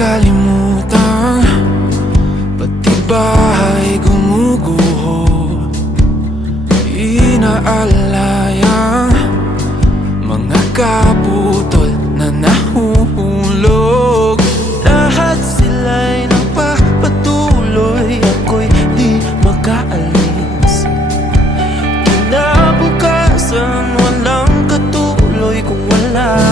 nakalimutan, pati bahay gumuguho. Inaalayang mga kaputol na nahuhulog. Lahat sila'y nagpapatuloy, ako'y di makaalis. Kinabukasan walang katuloy kung wala